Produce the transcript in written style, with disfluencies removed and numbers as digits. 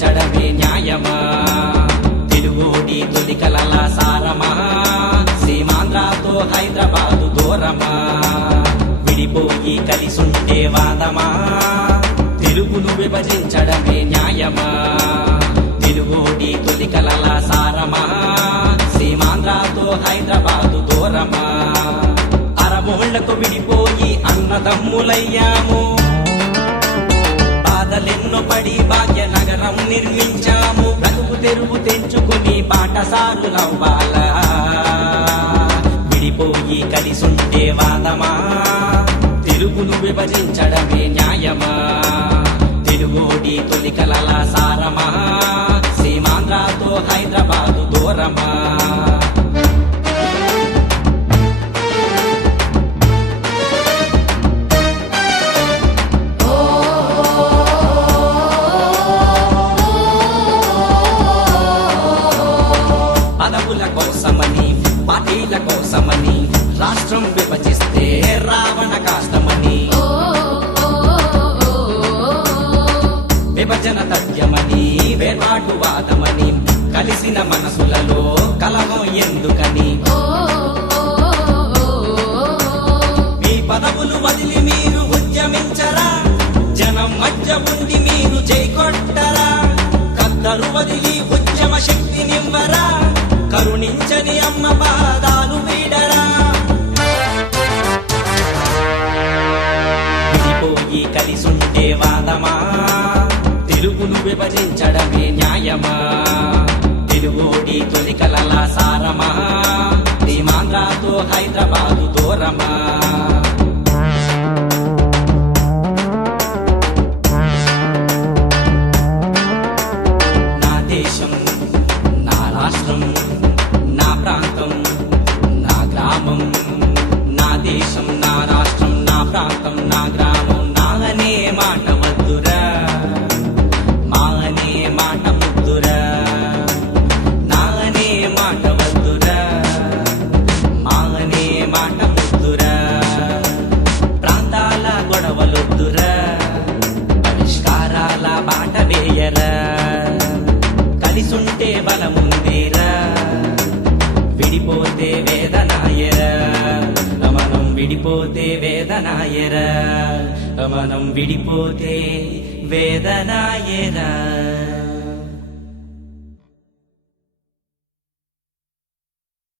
విభజించడమే న్యాయమా? తెలుగోడి తొలి కలల సారమా? సీమాంధ్రతో హైదరాబాదు దూరమా? విడిపోయి కలిసుంటే వాదమా? తెలుగును విభజించడమే న్యాయమా? తెలుగోడి తొలి కలల సారమా? సీమాంధ్రతో హైదరాబాదు దూరమా? అరమోళ్లకు విడిపోయి అన్నదమ్ములయ్యాము, బాధలెన్నో పడి భాగ్యనగరం నిర్మించాము. బ్రతుకు తెరువు తెంచుకుని బాటసారులవ్వాలా? విడిపోయి కలిసుంటే వాదమా? తెలుగును విభజించడమే న్యాయమా? తెలుగోడి తొలి కలల సారమా? సీమాంధ్రతో హైదరాబాదు దూరమా? పదవుల కోసమని పార్టీల కోసమని రాష్ట్రం విభజిస్తే రావణ కాష్టమని, విభజన తథ్యమని వేటాడువాదమని, కలిసిన మనసులలో కలహం ఎందుకని? మీ పదవులు వదిలి మీరు ఉద్యమించరా? జనం మధ్య ఉండి మీరు చేకొట్టరా? కద్దరు వదిలి ఉద్యమ శక్తినివ్వరా? కరుణించని అమ్మ పాదాలు వీడరా? విడిపోయి కలిసుంటే వాదమా? తెలుగును విభజించడమే న్యాయమా? తెలుగోడి తొలి కలల సారమా? సీమాంధ్రతో హైదరాబాదు దూరమా? నా దేశం, నా రాష్ట్రం, నా ప్రాంతం, నా గ్రామం. నా దేశం, నా రాష్ట్రం, నా ప్రాంతం, నా గ్రామం. నా అనే మాట వద్దురా, మా అనే మాట ముద్దురా. నా అనే మాట వద్దురా, మా అనే మాట ముద్దురా. ప్రాంతాల గొడవలొద్దురా, పరిష్కారాల బాట వేయరా. కలిసుంటే బలముందేరా, విడిపోతే వేదనాయరా. మనం విడిపోతే వేదనాయరా, మనం విడిపోతే వేదనాయరా.